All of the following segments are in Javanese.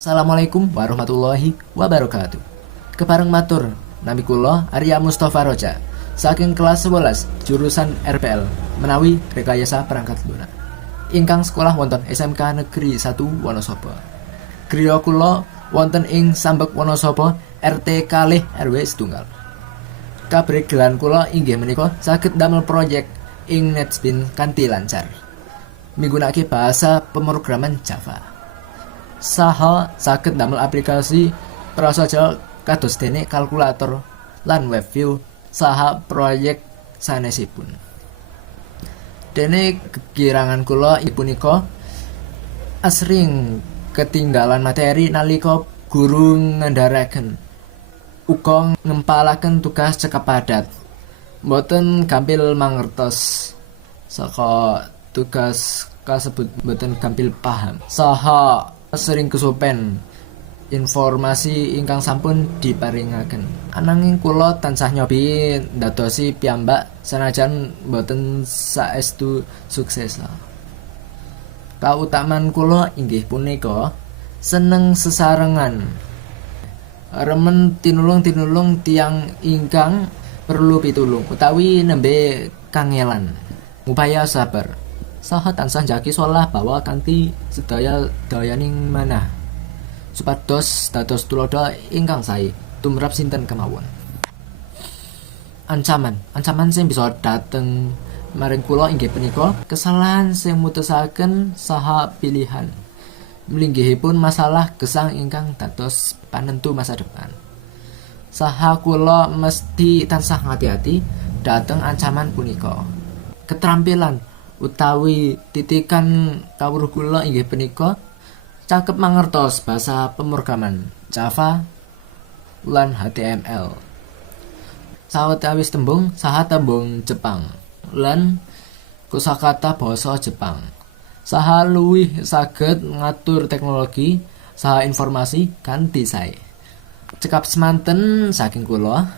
Assalamualaikum warahmatullahi wabarakatuh. Kepareng matur, nami kula Arya Mustafa Roja, saking kelas 11 jurusan RPL menawi rekayasa perangkat lunak. Ingkang sekolah wonten SMK Negeri 1 Wonosobo. Griya kula wonten ing Sambek Wonosobo RT kalih RW setunggal. Kabregelan kula inggih menika saged damel proyek ing NetBeans kanthi lancar. Migunakaken bahasa pemrograman Java. Saha saged damel aplikasi prasaja kados dene kalkulator lan webview saha proyek sanesipun. Dene kekirangan kula punika asring ketinggalan materi nalika guru ngendharaken uga ngempalaken tugas cekap padat. Mboten gampil mangertos saka tugas kasebut, mboten gampil paham. Saha sering kesupen informasi ingkang sampun diparingaken. Ananging kula tansah nyobi ndadosi piyambak senajan boten saestu sukses. Kautaman kula inggih punika seneng sesarengan, remen tinulung tiang ingkang perlu pitulung utawi nembe kangelan, upaya sabar. Saha tansah njagi sholah bahwa kanthi sedaya dayaning manah supados dados tulodo ingkang sae tumrap sinten kemawon. Ancaman sing bisa dateng maring kula inggih punika kesalahan sing mutusaken saha pilihan mlinggihipun masalah gesang ingkang dados panentu masa depan. Saha kula mesti tansah ngati-ati dateng ancaman punika. Keterampilan utawi titikan kawruh kula inggih punika cakep mangertos bahasa pemrograman Java lan HTML. Sawetawis tembung saha tembung Jepang lan kosakata basa Jepang. Saha luwih saged ngatur teknologi saha informasi kanthi sae. Cekap semanten saking kula.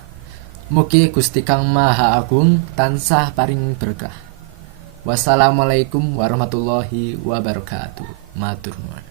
Mugi Gusti Kang Maha Agung tansah paring berkah. Wassalamualaikum warahmatullahi wabarakatuh. Matur nuwun.